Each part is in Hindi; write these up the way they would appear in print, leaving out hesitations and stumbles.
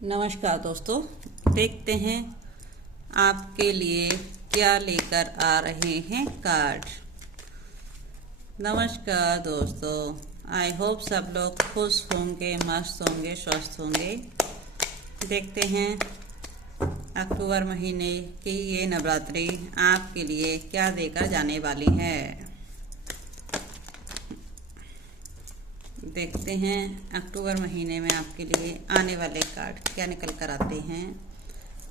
नमस्कार दोस्तों, देखते हैं आपके लिए क्या लेकर आ रहे हैं कार्ड। नमस्कार दोस्तों, आई होप सब लोग खुश होंगे, मस्त होंगे, स्वस्थ होंगे। देखते हैं अक्टूबर महीने की ये नवरात्रि आपके लिए क्या देकर जाने वाली है। देखते हैं अक्टूबर महीने में आपके लिए आने वाले कार्ड क्या निकल कर आते हैं।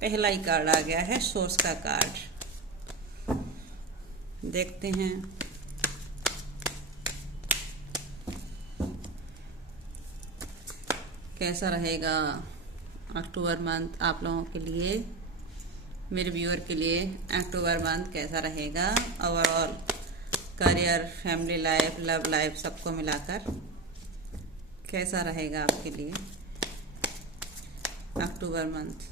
पहला ही कार्ड आ गया है सोर्स का कार्ड। देखते हैं कैसा रहेगा अक्टूबर मंथ आप लोगों के लिए, मेरे व्यूअर के लिए। अक्टूबर मंथ कैसा रहेगा overall, career, family life, love life सबको मिलाकर कैसा रहेगा आपके लिए अक्टूबर मंथ।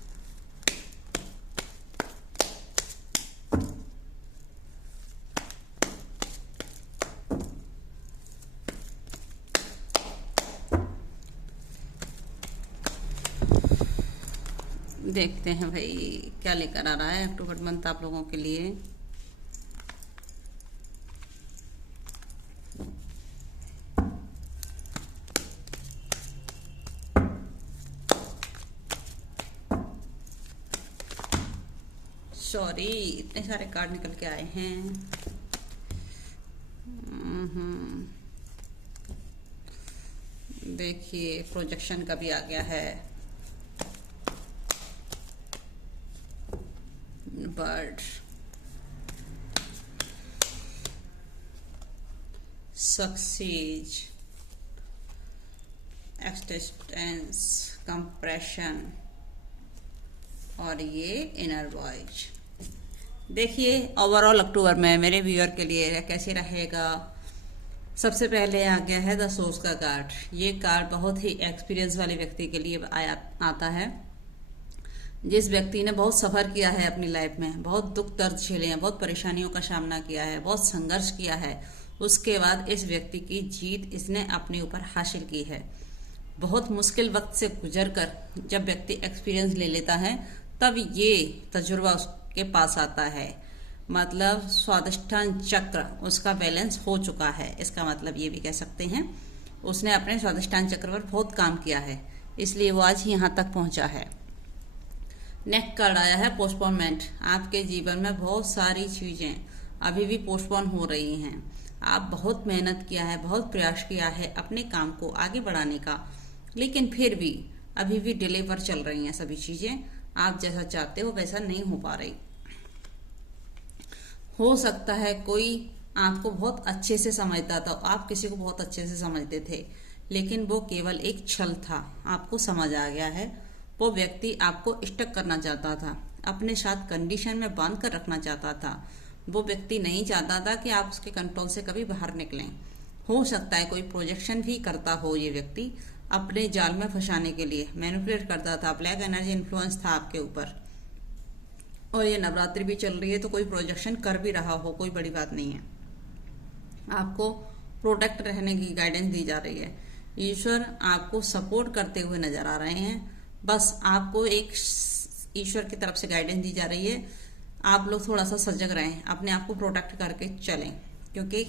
देखते हैं भाई क्या लेकर आ रहा है अक्टूबर मंथ आप लोगों के लिए। सॉरी, इतने सारे कार्ड निकल के आए हैं। देखिए प्रोजेक्शन का भी आ गया है, बर्ड, सक्सीज, एक्सटेंस, कंप्रेशन और ये इनर वॉइस। देखिए ओवरऑल अक्टूबर में मेरे व्यूअर के लिए कैसे रहेगा। सबसे पहले आ गया है द सोर्स का कार्ड। ये कार्ड बहुत ही एक्सपीरियंस वाले व्यक्ति के लिए आता है। जिस व्यक्ति ने बहुत सफ़र किया है अपनी लाइफ में, बहुत दुख दर्द झेले हैं, बहुत परेशानियों का सामना किया है, बहुत संघर्ष किया है, उसके बाद इस व्यक्ति की जीत इसने अपने ऊपर हासिल की है। बहुत मुश्किल वक्त से गुजर कर जब व्यक्ति एक्सपीरियंस ले लेता है तब ये तजुर्बा उसके पास आता है। मतलब स्वादिष्टान चक्र उसका बैलेंस हो चुका है। इसका मतलब ये भी कह सकते हैं उसने अपने स्वादिष्टान चक्र पर बहुत काम किया है, इसलिए वो आज यहाँ तक पहुँचा है। नेक्स्ट कार्ड आया है पोस्टपोनमेंट। आपके जीवन में बहुत सारी चीज़ें अभी भी पोस्टपोन हो रही हैं। आप बहुत मेहनत किया है, बहुत प्रयास किया है अपने काम को आगे बढ़ाने का, लेकिन फिर भी अभी भी डिले पर चल रही हैं सभी चीज़ें। आप जैसा चाहते हो वैसा नहीं हो पा रही। हो सकता है कोई आपको बहुत अच्छे से समझता था, आप किसी को बहुत अच्छे से समझते थे, लेकिन वो केवल एक छल था। आपको समझ आ गया है वो व्यक्ति आपको स्टक करना चाहता था, अपने साथ कंडीशन में बांध कर रखना चाहता था। वो व्यक्ति नहीं चाहता था कि आप उसके कंट्रोल से कभी बाहर निकलें। हो सकता है कोई प्रोजेक्शन भी करता हो ये व्यक्ति, अपने जाल में फंसाने के लिए मैनिपुलेट करता था। ब्लैक एनर्जी इन्फ्लुएंस था आपके ऊपर, और ये नवरात्रि भी चल रही है तो कोई प्रोजेक्शन कर भी रहा हो, कोई बड़ी बात नहीं है। आपको प्रोटेक्ट रहने की गाइडेंस दी जा रही है। ईश्वर आपको सपोर्ट करते हुए नजर आ रहे हैं। बस आपको एक ईश्वर की तरफ से गाइडेंस दी जा रही है। आप लोग थोड़ा सा सजग रहें, अपने आप को प्रोटेक्ट करके चलें, क्योंकि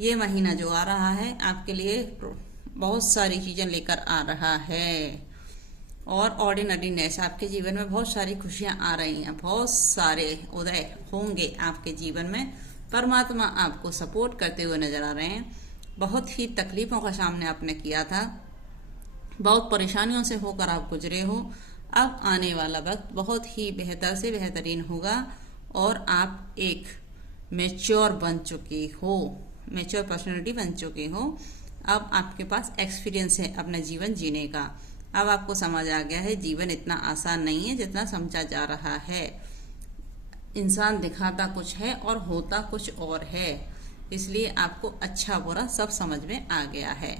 ये महीना जो आ रहा है आपके लिए बहुत सारी चीज़ें लेकर आ रहा है। और ऑर्डिनरीनेस, आपके जीवन में बहुत सारी खुशियां आ रही हैं, बहुत सारे उदय होंगे आपके जीवन में। परमात्मा आपको सपोर्ट करते हुए नजर आ रहे हैं। बहुत ही तकलीफों का सामना आपने किया था, बहुत परेशानियों से होकर आप गुजरे हो। अब आने वाला वक्त बहुत ही बेहतर से बेहतरीन होगा और आप एक मैच्योर बन चुकी हो, मैच्योर पर्सनैलिटी बन चुकी हो। अब आपके पास एक्सपीरियंस है अपना जीवन जीने का। अब आपको समझ आ गया है जीवन इतना आसान नहीं है जितना समझा जा रहा है। इंसान दिखाता कुछ है और होता कुछ और है, इसलिए आपको अच्छा बुरा सब समझ में आ गया है।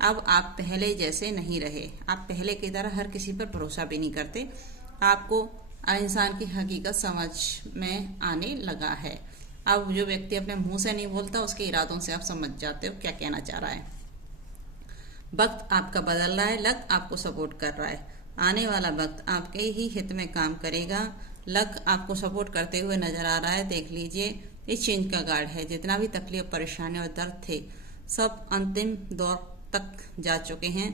अब आप पहले जैसे नहीं रहे, आप पहले की तरह हर किसी पर भरोसा भी नहीं करते। आपको इंसान की हकीकत समझ में आने लगा है। अब जो व्यक्ति अपने मुंह से नहीं बोलता उसके इरादों से आप समझ जाते हो क्या कहना चाह रहा है। वक्त आपका बदल रहा है, लक आपको सपोर्ट कर रहा है। आने वाला वक्त आपके ही हित में काम करेगा। लक आपको सपोर्ट करते हुए नजर आ रहा है। देख लीजिए, ये चेंज का कार्ड है। जितना भी तकलीफ, परेशानी और दर्द थे, सब अंतिम दौर तक जा चुके हैं।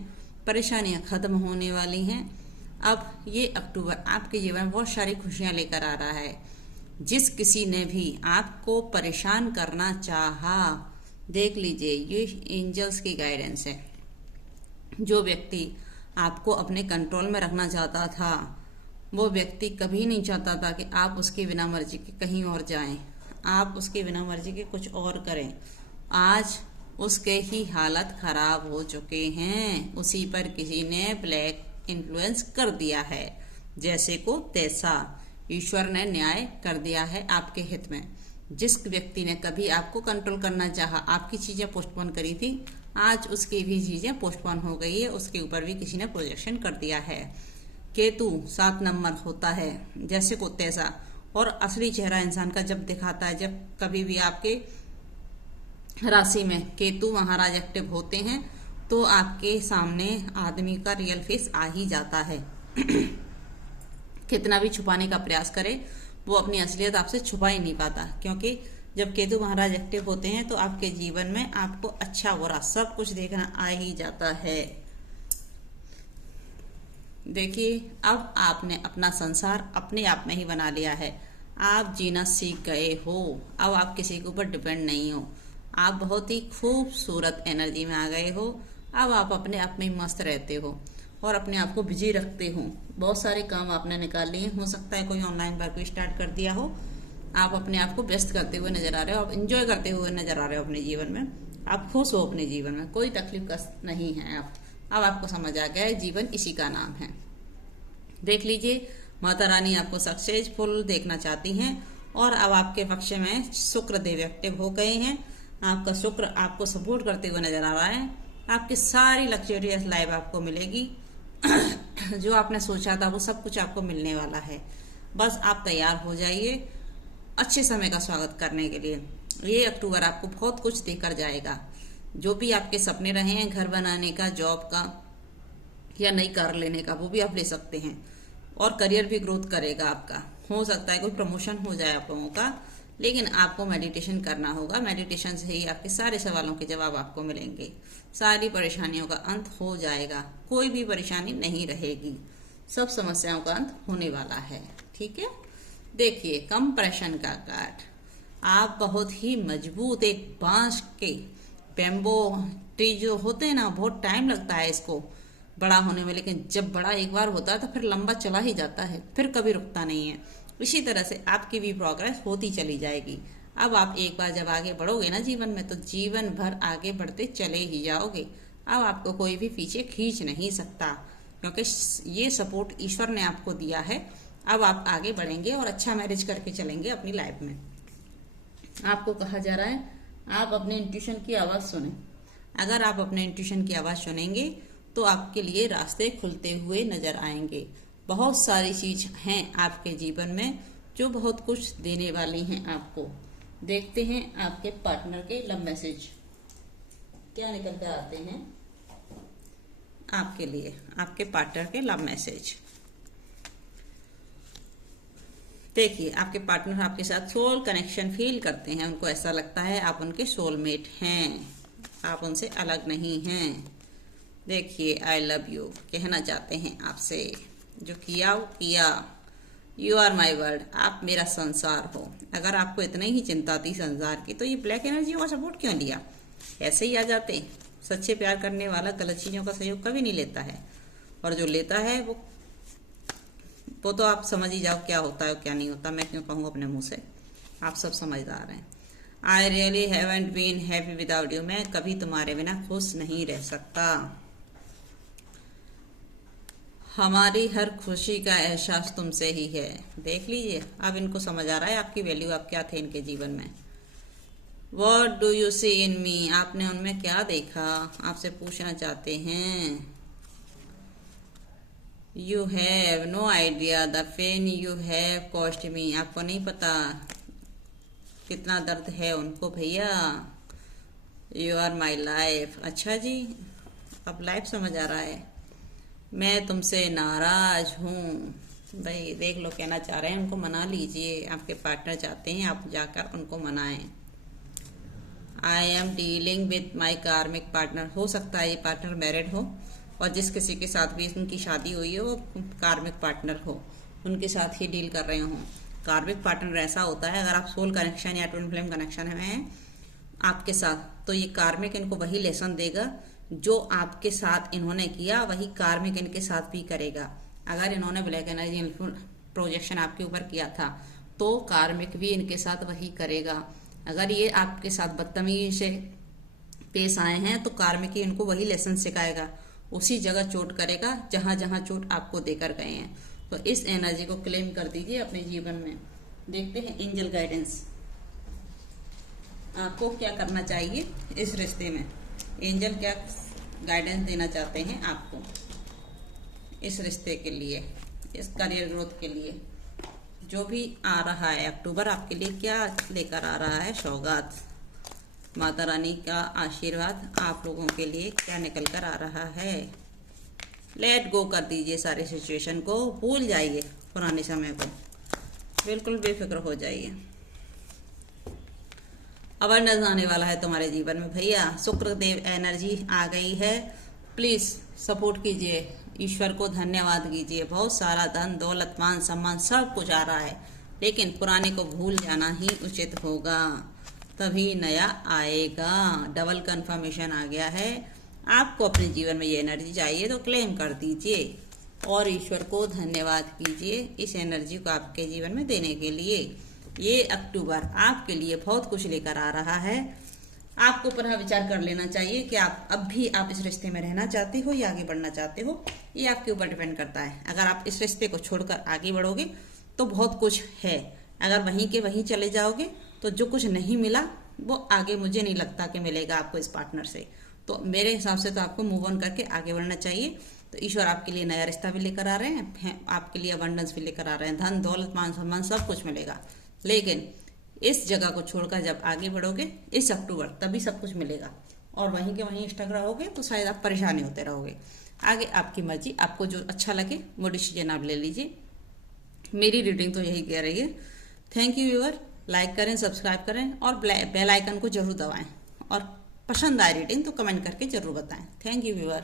परेशानियां खत्म होने वाली हैं। अब ये अक्टूबर आपके जीवन में बहुत सारी खुशियां लेकर आ रहा है। जिस किसी ने भी आपको परेशान करना चाहा, देख लीजिए, ये एंजल्स की गाइडेंस है। जो व्यक्ति आपको अपने कंट्रोल में रखना चाहता था, वो व्यक्ति कभी नहीं चाहता था कि आप उसकी बिना मर्जी के कहीं और जाएं, आप उसकी बिना मर्जी के कुछ और करें। आज उसके ही हालत खराब हो चुके हैं। उसी पर किसी ने ब्लैक इन्फ्लुएंस कर दिया है। जैसे को तैसा ईश्वर ने न्याय कर दिया है आपके हित में। जिस व्यक्ति ने कभी आपको कंट्रोल करना चाहा, आपकी चीजें पोस्टपोन करी थी, आज उसकी भी चीजें पोस्टपोन हो गई है। उसके ऊपर भी किसी ने प्रोजेक्शन कर दिया है। केतु 7 नंबर होता है, जैसे को तैसा, और असली चेहरा इंसान का जब दिखाता है, जब कभी भी आपके राशि में केतु महाराज एक्टिव होते हैं, तो आपके सामने आदमी का रियल फेस आ ही जाता है। कितना भी छुपाने का प्रयास करे, वो अपनी असलियत आपसे छुपा ही नहीं पाता। क्योंकि जब केतु महाराज एक्टिव होते हैं तो आपके जीवन में आपको अच्छा बुरा सब कुछ देखना आ ही जाता है। देखिए, अब आपने अपना संसार अपने आप में ही बना लिया है। आप जीना सीख गए हो। अब आप किसी के ऊपर डिपेंड नहीं हो। आप बहुत ही खूबसूरत एनर्जी में आ गए हो। अब आप अपने आप में मस्त रहते हो और अपने आप को बिजी रखते हो। बहुत सारे काम आपने निकाल लिए। हो सकता है कोई ऑनलाइन वर्क भी स्टार्ट कर दिया हो। आप अपने आप को व्यस्त करते हुए नजर आ रहे हो। आप इंजॉय करते हुए नजर आ रहे हो अपने जीवन में। आप खुश हो अपने जीवन में, कोई तकलीफ का नहीं है। आप अब आपको समझ आ गया है, जीवन इसी का नाम है। देख लीजिए, माता रानी आपको सक्सेसफुल देखना चाहती हैं और अब आपके पक्ष में शुक्र देव एक्टिव हो गए हैं। आपका शुक्र आपको सपोर्ट करते हुए नजर आ रहा है। आपकी सारी लग्जरियस लाइफ आपको मिलेगी। जो आपने सोचा था वो सब कुछ आपको मिलने वाला है। बस आप तैयार हो जाइए अच्छे समय का स्वागत करने के लिए। ये अक्टूबर आपको बहुत कुछ देकर जाएगा। जो भी आपके सपने रहे हैं, घर बनाने का, जॉब का या नई कार लेने का, वो भी आप ले सकते हैं। और करियर भी ग्रोथ करेगा आपका। हो सकता है कोई प्रमोशन हो जाए आप लोगों का, लेकिन आपको मेडिटेशन करना होगा। मेडिटेशन से ही आपके सारे सवालों के जवाब आपको मिलेंगे। सारी परेशानियों का अंत हो जाएगा। कोई भी परेशानी नहीं रहेगी। सब समस्याओं का अंत होने वाला है। ठीक है, देखिए, कंप्रेशन का कार्ड। आप बहुत ही मजबूत, एक बांस के बेम्बो ट्री जो होते हैं ना, बहुत टाइम लगता है इसको बड़ा होने में, लेकिन जब बड़ा एक बार होता है तो फिर लंबा चला ही जाता है, फिर कभी रुकता नहीं है। इसी तरह से आपकी भी प्रोग्रेस होती चली जाएगी। अब आप एक बार जब आगे बढ़ोगे ना जीवन में, तो जीवन भर आगे बढ़ते चले ही जाओगे। अब आपको कोई भी पीछे खींच नहीं सकता, क्योंकि ये सपोर्ट ईश्वर ने आपको दिया है। अब आप आगे बढ़ेंगे और अच्छा मैरिज करके चलेंगे अपनी लाइफ में। आपको कहा जा रहा है आप अपने इंट्यूशन की आवाज सुने। अगर आप अपने इंट्यूशन की आवाज सुनेंगे तो आपके लिए रास्ते खुलते हुए नजर आएंगे। बहुत सारी चीज हैं आपके जीवन में जो बहुत कुछ देने वाली हैं आपको। देखते हैं आपके पार्टनर के लव मैसेज क्या निकल कर आते हैं आपके लिए। आपके पार्टनर के लव मैसेज देखिए, आपके पार्टनर आपके साथ सोल कनेक्शन फील करते हैं। उनको ऐसा लगता है आप उनके सोलमेट हैं, आप उनसे अलग नहीं हैं। देखिए, आई लव यू कहना चाहते हैं आपसे। जो किया वो किया। यू आर माई वर्ल्ड, आप मेरा संसार हो। अगर आपको इतनी ही चिंता थी संसार की, तो ये ब्लैक एनर्जी का सपोर्ट क्यों लिया? ऐसे ही आ जाते। सच्चे प्यार करने वाला गलत चीजों का सहयोग कभी नहीं लेता है, और जो लेता है वो तो आप समझ ही जाओ क्या होता है क्या नहीं होता। मैं क्यों कहूँ अपने मुंह से, आप सब समझदार हैं। I really haven't been happy without you, मैं कभी तुम्हारे बिना खुश नहीं रह सकता। हमारी हर खुशी का एहसास तुमसे ही है। देख लीजिए, अब इनको समझ आ रहा है आपकी वैल्यू, आप क्या थे इनके जीवन में। What do you see in me, आपने उनमें क्या देखा, आपसे पूछना चाहते हैं। You have no idea the pain you have caused me, आपको नहीं पता कितना दर्द है उनको भैया। You are my life, अच्छा जी, अब लाइफ समझ आ रहा है। मैं तुमसे नाराज हूँ। भाई देख लो कहना चाह रहे हैं, उनको मना लीजिए। आपके पार्टनर चाहते हैं आप जाकर उनको मनाएं। I am dealing with my कार्मिक पार्टनर। हो सकता है ये पार्टनर मैरिड हो और जिस किसी के साथ भी उनकी शादी हुई है वो कार्मिक पार्टनर हो, उनके साथ ही डील कर रहे हों। कार्मिक पार्टनर ऐसा होता है, अगर आप सोल कनेक्शन या ट्विन फ्लेम कनेक्शन में हैं आपके साथ, तो ये कार्मिक इनको वही लेसन देगा जो आपके साथ इन्होंने किया, वही कार्मिक इनके साथ भी करेगा। अगर इन्होंने ब्लैक एनर्जी प्रोजेक्शन आपके ऊपर किया था तो कार्मिक भी इनके साथ वही करेगा। अगर ये आपके साथ बदतमीजी से पेश आए हैं तो कार्मिक ही इनको वही लेसन सिखाएगा, उसी जगह चोट करेगा जहां जहां चोट आपको देकर गए हैं। तो इस एनर्जी को क्लेम कर दीजिए अपने जीवन में। देखते हैं एंजल गाइडेंस आपको क्या करना चाहिए इस रिश्ते में। एंजल क्या गाइडेंस देना चाहते हैं आपको इस रिश्ते के लिए, इस करियर ग्रोथ के लिए। जो भी आ रहा है अक्टूबर आपके लिए क्या लेकर आ रहा है, सौगात माता रानी का आशीर्वाद आप लोगों के लिए क्या निकल कर आ रहा है। लेट गो कर दीजिए सारी सिचुएशन को, भूल जाइए पुराने समय को, बिल्कुल बेफिक्र हो जाइए। अबंडेंस आने वाला है तुम्हारे जीवन में भैया। शुक्र देव एनर्जी आ गई है, प्लीज सपोर्ट कीजिए, ईश्वर को धन्यवाद कीजिए। बहुत सारा धन दौलत मान सम्मान सब कुछ आ रहा है, लेकिन पुराने को भूल जाना ही उचित होगा, तभी नया आएगा। डबल कंफर्मेशन आ गया है। आपको अपने जीवन में ये एनर्जी चाहिए तो क्लेम कर दीजिए और ईश्वर को धन्यवाद कीजिए इस एनर्जी को आपके जीवन में देने के लिए। ये अक्टूबर आपके लिए बहुत कुछ लेकर आ रहा है। आपको पुनः विचार कर लेना चाहिए कि आप अब भी आप इस रिश्ते में रहना चाहते हो या आगे बढ़ना चाहते हो। ये आपके ऊपर डिपेंड करता है। अगर आप इस रिश्ते को छोड़कर आगे बढ़ोगे तो बहुत कुछ है, अगर वहीं के वहीं चले जाओगे तो जो कुछ नहीं मिला वो आगे मुझे नहीं लगता कि मिलेगा आपको इस पार्टनर से। तो मेरे हिसाब से तो आपको मूव ऑन करके आगे बढ़ना चाहिए। तो ईश्वर आपके लिए नया रिश्ता भी लेकर आ रहे हैं, आपके लिए अबंडेंस भी लेकर आ रहे हैं, धन दौलत मान सम्मान सब कुछ मिलेगा। लेकिन इस जगह को छोड़कर जब आगे बढ़ोगे इस अक्टूबर, तभी सब कुछ मिलेगा। और वहीं के वहीं स्टक रहोगे तो शायद आप परेशानी होते रहोगे। आगे आपकी मर्जी, आपको जो अच्छा लगे वो डिसीजन आप ले लीजिए। मेरी रीडिंग तो यही कह रही है। थैंक यू व्यूअर, लाइक करें, सब्सक्राइब करें और बेल आइकन को जरूर दबाएं। और पसंद आए रीडिंग तो कमेंट करके जरूर बताएं। Thank you viewer.